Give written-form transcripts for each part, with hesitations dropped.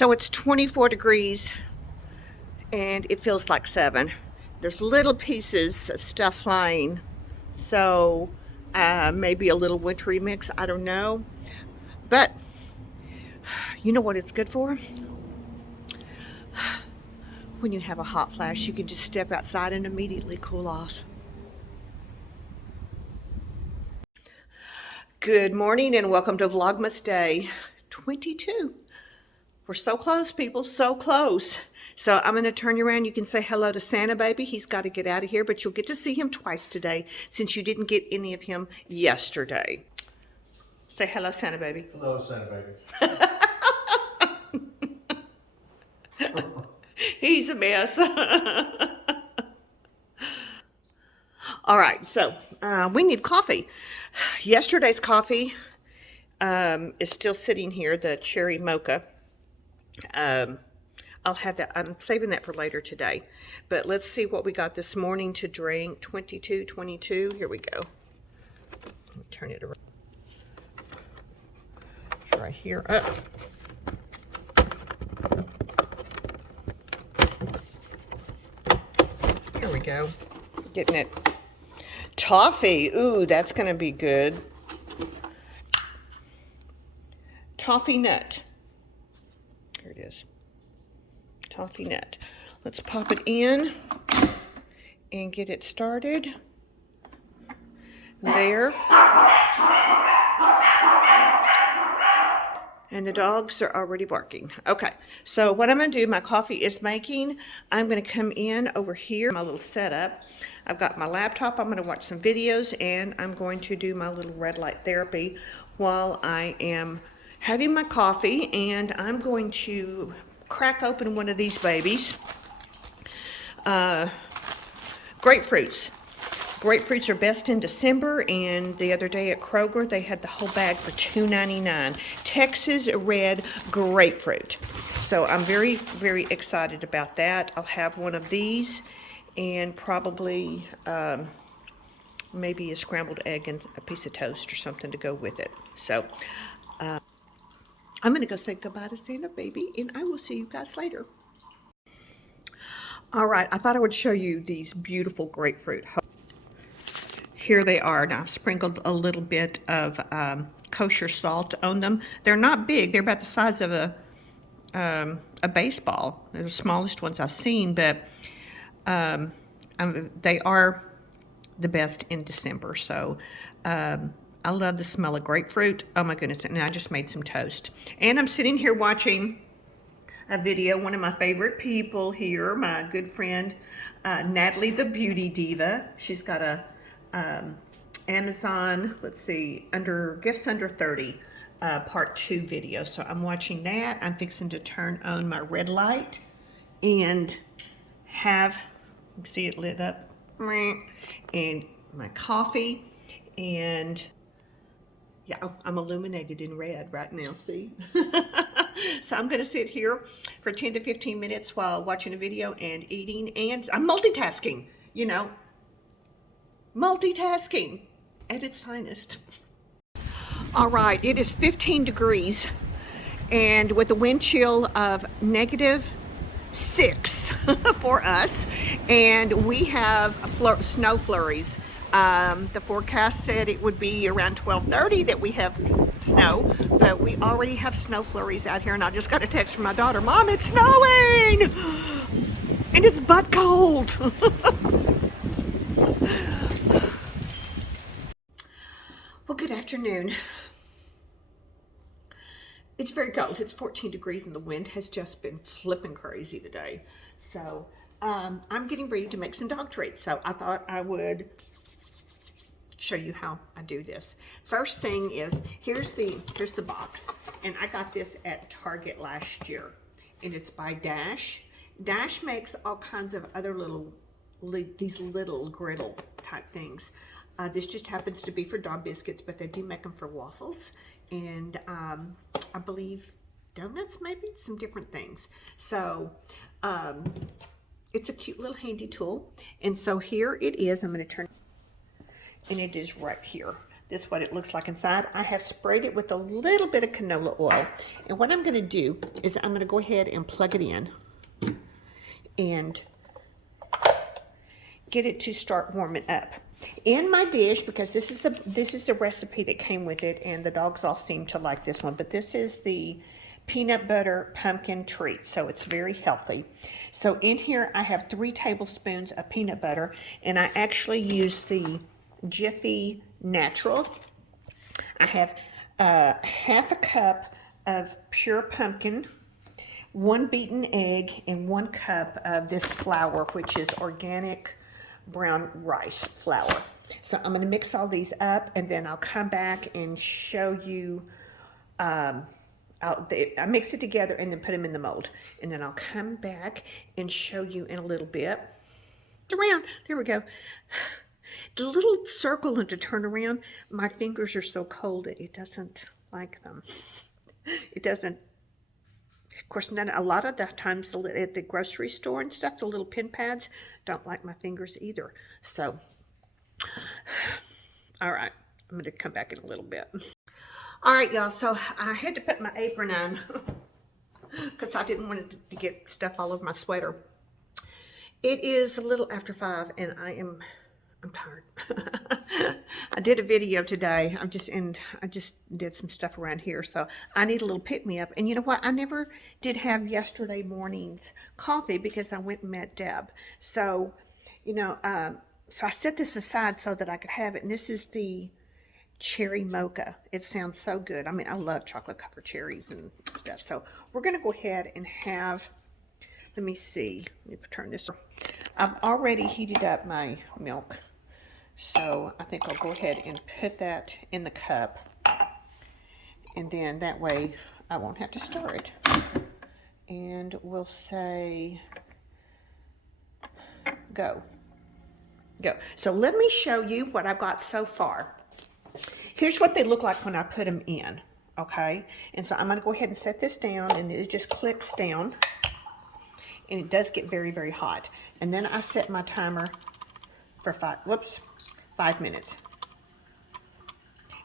So it's 24 degrees and it feels like 7. There's little pieces of stuff flying, so maybe a little wintry mix, I don't know. But you know what it's good for? When you have a hot flash, you can just step outside and immediately cool off. Good morning and welcome to Vlogmas Day 22. We're so close, people, so close. So I'm going to turn you around. You can say hello to Santa Baby. He's got to get out of here, but you'll get to see him twice today since you didn't get any of him yesterday. Say hello, Santa Baby. Hello, Santa Baby. He's a mess. All right, so we need coffee. Yesterday's coffee is still sitting here, the cherry mocha. I'll have that. I'm saving that for later today. But let's see what we got this morning to drink. 22. Here we go. Let me turn it around. Right here. Oh. Here we go. Getting it. Toffee. Ooh, that's going to be good. Toffee nut. Here it is. Toffee nut. Let's pop it in and get it started. There. And the dogs are already barking. Okay, so what I'm going to do, my coffee is making. I'm going to come in over here, my little setup. I've got my laptop. I'm going to watch some videos, and I'm going to do my little red light therapy while I am having my coffee, and I'm going to crack open one of these babies. Grapefruits. Grapefruits are best in December, and the other day at Kroger, they had the whole bag for $2.99. Texas red grapefruit. So I'm very, very excited about that. I'll have one of these and probably maybe a scrambled egg and a piece of toast or something to go with it. So I'm going to go say goodbye to Santa Baby, and I will see you guys later. All right, I thought I would show you these beautiful grapefruit. Here they are. Now I've sprinkled a little bit of kosher salt on them. They're not big. They're about the size of a baseball. They're the smallest ones I've seen, but they are the best in December. So I love the smell of grapefruit. Oh my goodness, and I just made some toast. And I'm sitting here watching a video, one of my favorite people here, my good friend, Natalie the Beauty Diva. She's got a Amazon, let's see, gifts under 30, part 2 video. So I'm watching that. I'm fixing to turn on my red light and have, you can see it lit up, and my coffee, and yeah, I'm illuminated in red right now, see? So I'm going to sit here for 10 to 15 minutes while watching a video and eating, and I'm multitasking, you know, multitasking at its finest. All right, it is 15 degrees, and with a wind chill of -6 for us, and we have snow flurries. The forecast said it would be around 12:30 that we have snow, but we already have snow flurries out here, and I just got a text from my daughter, Mom, it's snowing! And it's butt cold. Well, good afternoon. It's very cold. It's 14 degrees, and the wind has just been flipping crazy today. So I'm getting ready to make some dog treats, so I thought I would show you how I do this. First thing is, here's the box, and I got this at Target last year, and it's by Dash. Dash makes all kinds of other these little griddle type things. This just happens to be for dog biscuits, but they do make them for waffles, and I believe donuts, maybe some different things. So it's a cute little handy tool, and so here it is. I'm going to turn, and it is right here. This is what it looks like inside. I have sprayed it with a little bit of canola oil. And what I'm gonna do is I'm gonna go ahead and plug it in and get it to start warming up. In my dish, because this is the recipe that came with it, and the dogs all seem to like this one, but this is the peanut butter pumpkin treat, so it's very healthy. So in here I have 3 tablespoons of peanut butter, and I actually use the Jiffy Natural. I have half a cup of pure pumpkin, 1 beaten egg, and 1 cup of this flour, which is organic brown rice flour. So I'm going to mix all these up, and then I'll come back and show you. I mix it together and then put them in the mold, and then I'll come back and show you in a little bit. Around, there we go. The little circle and to turn around, my fingers are so cold that it doesn't like them. It doesn't. Of course, a lot of the times at the grocery store and stuff, the little pin pads don't like my fingers either. So, all right, I'm going to come back in a little bit. All right, y'all, so I had to put my apron on because I didn't want it to get stuff all over my sweater. It is a little after 5, and I'm tired. I did a video today. I just did some stuff around here, so I need a little pick-me-up. And you know what? I never did have yesterday morning's coffee because I went and met Deb. So, you know, so I set this aside so that I could have it. And this is the cherry mocha. It sounds so good. I mean, I love chocolate-covered cherries and stuff. So we're going to go ahead and have, let me see. Let me turn this. I've already heated up my milk. So I think I'll go ahead and put that in the cup, and then that way I won't have to stir it. And we'll say go. So let me show you what I've got so far. Here's what they look like when I put them in, okay? And so I'm going to go ahead and set this down, and it just clicks down, and it does get very, very hot. And then I set my timer for 5 minutes.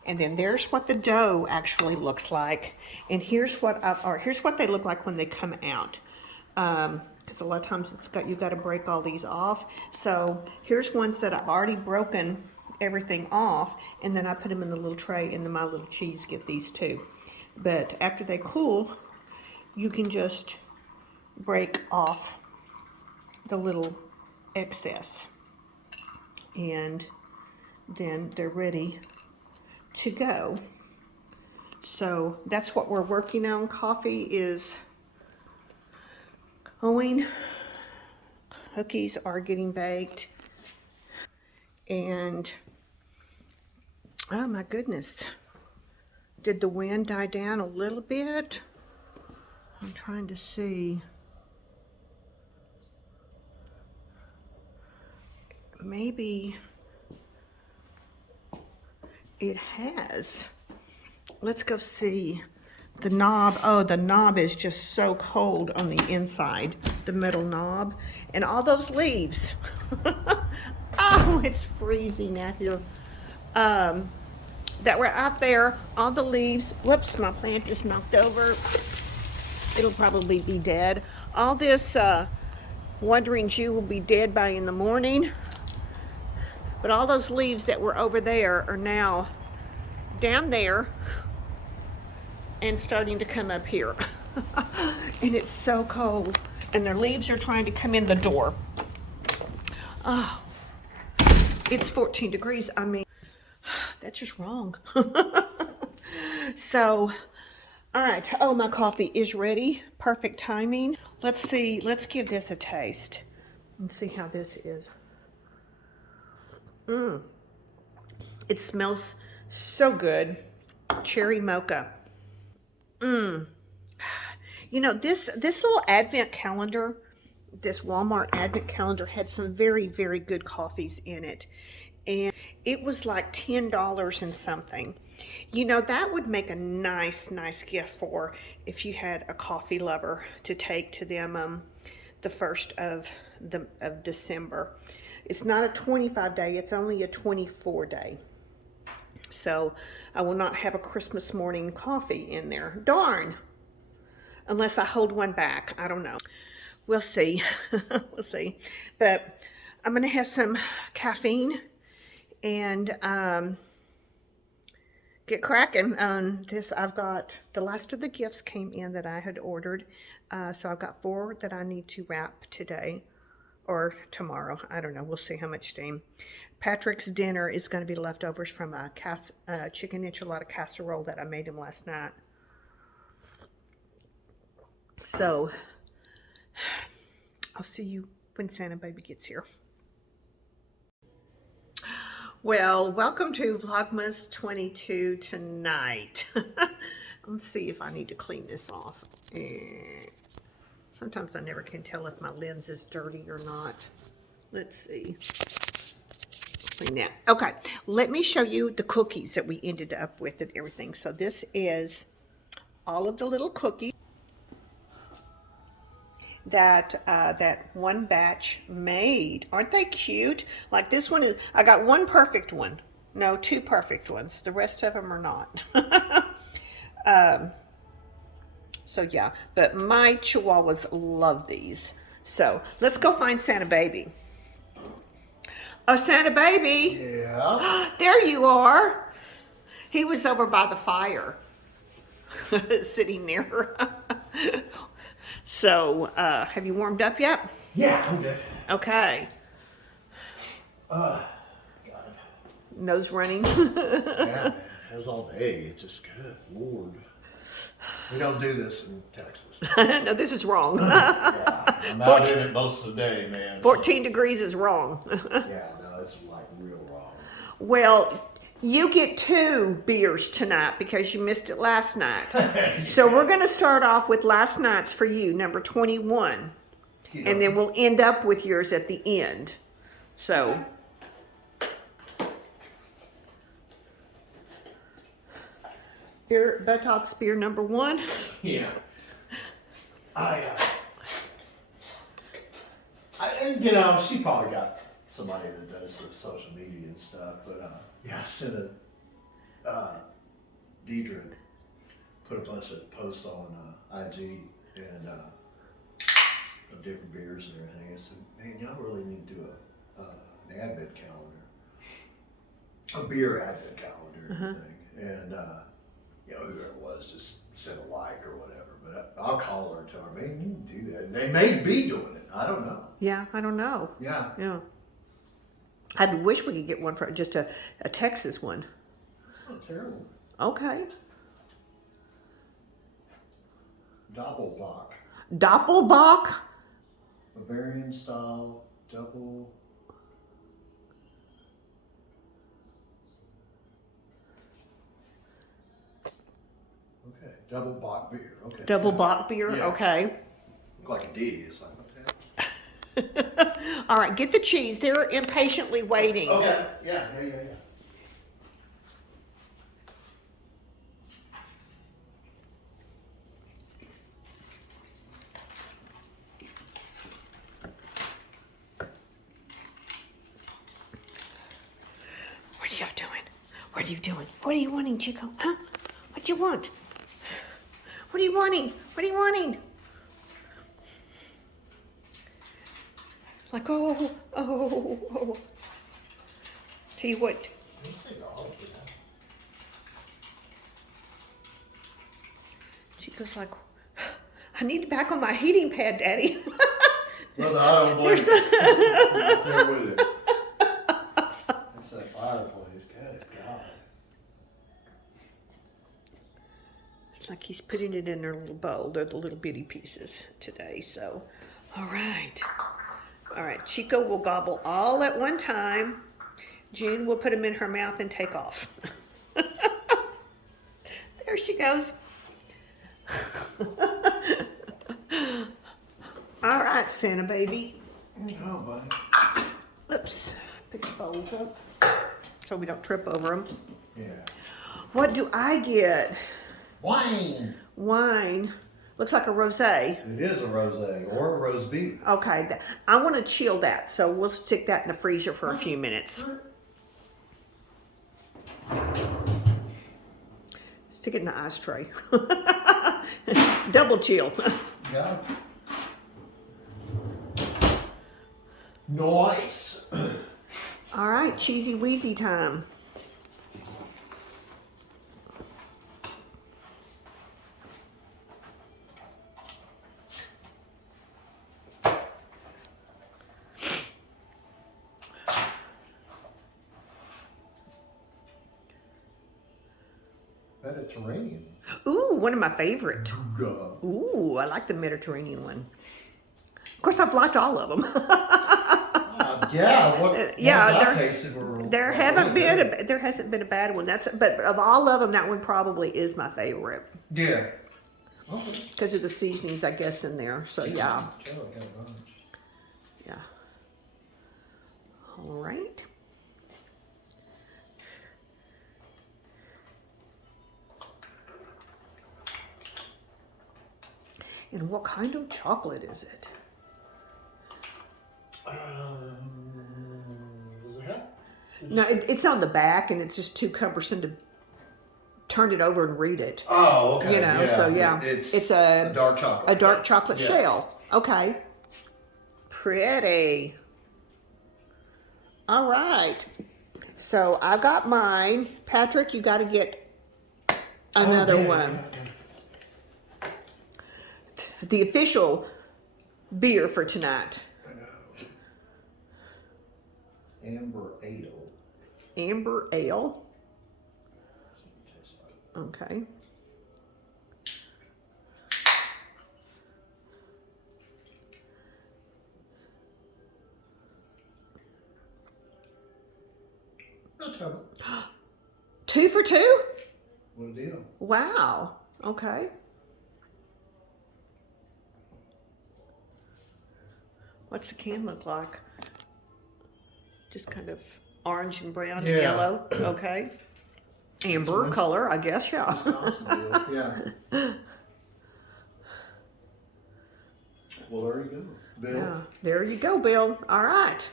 And then there's what the dough actually looks like. And here's what here's what they look like when they come out. Because a lot of times you got to break all these off. So here's ones that I've already broken everything off, and then I put them in the little tray, and then my little cheese get these too. But after they cool, you can just break off the little excess, and then they're ready to go. So that's what we're working on. Coffee is going, cookies are getting baked, and oh my goodness, did the wind die down a little bit? I'm trying to see. Maybe it has. Let's go see the knob. Oh, the knob is just so cold on the inside, the metal knob, and all those leaves. Oh, it's freezing out here. That were out there, all the leaves. Whoops, my plant is knocked over. It'll probably be dead. All this wandering Jew will be dead by in the morning. But all those leaves that were over there are now down there and starting to come up here. And it's so cold. And their leaves are trying to come in the door. Oh, it's 14 degrees. I mean, that's just wrong. So, all right. Oh, my coffee is ready. Perfect timing. Let's see. Let's give this a taste and see how this is. It smells so good. Cherry mocha. You know, this little advent calendar, this Walmart advent calendar had some very, very good coffees in it. And it was like $10 and something. You know, that would make a nice gift for if you had a coffee lover to take to them the 1st of December. It's not a 25-day, it's only a 24-day. So I will not have a Christmas morning coffee in there. Darn. Unless I hold one back. I don't know. We'll see. We'll see. But I'm going to have some caffeine and get cracking on this. I've got the last of the gifts came in that I had ordered. So I've got 4 that I need to wrap today or tomorrow. I don't know. We'll see how much steam. Patrick's dinner is going to be leftovers from a chicken enchilada casserole that I made him last night. So I'll see you when Santa Baby gets here. Well, welcome to Vlogmas 22 tonight. Let's see if I need to clean this off. Sometimes I never can tell if my lens is dirty or not. Let's see. Clean that. Okay, let me show you the cookies that we ended up with and everything. So this is all of the little cookies that that one batch made. Aren't they cute? Like this one is, I got one perfect one. No, 2 perfect ones. The rest of them are not. So yeah, but my chihuahuas love these. So let's go find Santa Baby. Oh, Santa Baby. Yeah. There you are. He was over by the fire, sitting there. So, have you warmed up yet? Yeah, I'm good. Okay. God. Nose running. Yeah, man. It was all day. It's just good. Lord. We don't do this in Texas. No, this is wrong. Yeah, I'm out in it most of the day, man. 14 degrees is wrong. Yeah, no, it's like real wrong. Well, you get 2 beers tonight because you missed it last night. So we're going to start off with last night's for you, number 21. And then we'll end up with yours at the end. So beer, Botox beer number 1. Yeah. And you know, she probably got somebody that does the social media and stuff, but yeah, I sent a Deidre put a bunch of posts on IG and of different beers and everything. I said, man, y'all really need to do an advent calendar, a beer advent calendar and everything. And you know, whoever it was, just send a like or whatever. But I'll call her and tell her, man, you can do that. And they may be doing it. I don't know. Yeah, I don't know. Yeah. Yeah. I wish we could get one for just a Texas one. It's not terrible. Okay. Doppelbock. Doppelbock? Bavarian style double. Okay, double bock beer. Okay. Double bock beer? Yeah. Okay. Look like a D. It's like, okay. All right, get the cheese. They're impatiently waiting. Okay. Yeah. What are you doing? What are you doing? What are you wanting, Chico? Huh? What you want? What are you wanting? What are you wanting? Like, oh. Tell you what. Chico's like, I need to back on my heating pad, Daddy. Well, I don't blame you. Right there with it. That's that fireplace. Good God. It's like he's putting it in their little bowl. They're the little bitty pieces today. So, all right. All right, Chico will gobble all at one time. June will put them in her mouth and take off. There she goes. All right, Santa Baby. Oh, buddy. Oops. Pick the bowls up so we don't trip over them. Yeah. What do I get? Wine. Wine. Looks like a rosé. It is a rosé or a rose beef. Okay, I want to chill that, so we'll stick that in the freezer for a few minutes. Stick it in the ice tray. Double chill. Yeah. Nice. All right, cheesy wheezy time. Mediterranean. Ooh, one of my favorite. Ooh, I like the Mediterranean one. Of course, I've liked all of them. Yeah, what yeah, there hasn't been a bad one. But of all of them, that one probably is my favorite. Yeah. Because of the seasonings, I guess, in there. So yeah. Yeah. All right. And what kind of chocolate is it? Does it have? No, it's on the back, and it's just too cumbersome to turn it over and read it. Oh, okay. You know, yeah. so yeah, It's a dark chocolate. A dark chocolate shell. Okay. Pretty. All right. So I got mine. Patrick, you got to get another one. The official beer for tonight. Amber Ale. Amber Ale. Okay. Not terrible. 2 for 2? What a deal. Wow. Okay. What's the can look like? Just kind of orange and brown and yellow. Okay. Amber color, I guess, yeah. Yeah. Well, there you go, Bill. Yeah, there you go, Bill. All right.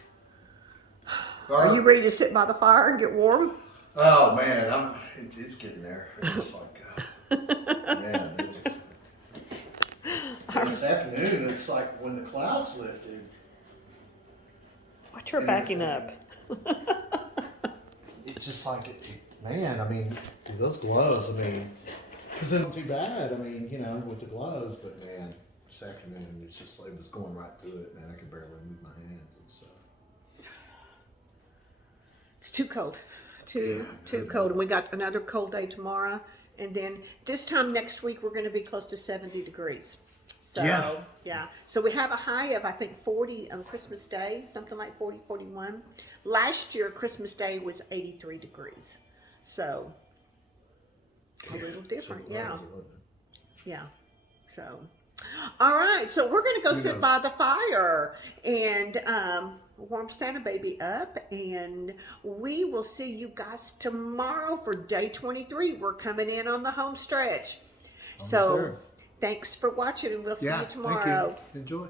Are you ready to sit by the fire and get warm? Oh man, it's getting there. It's like, man, this afternoon, it's like when the clouds lifted. Watch her backing up. It's just like, man, I mean, those gloves, I mean, because they're not too bad, I mean, you know, with the gloves, but man, this afternoon, it's just like, it was going right through it, man, I could barely move my hands and stuff. It's too cold. Too cold. And we got another cold day tomorrow. And then this time next week, we're going to be close to 70 degrees. So, yeah. So we have a high of, I think, 40 on Christmas Day, something like 40, 41. Last year, Christmas Day was 83 degrees. So, a little different, yeah. Yeah. So, all right. So we're going to go sit by the fire and warm Santa Baby up. And we will see you guys tomorrow for day 23. We're coming in on the home stretch. So, thanks for watching, and we'll see you tomorrow. Thank you. Enjoy.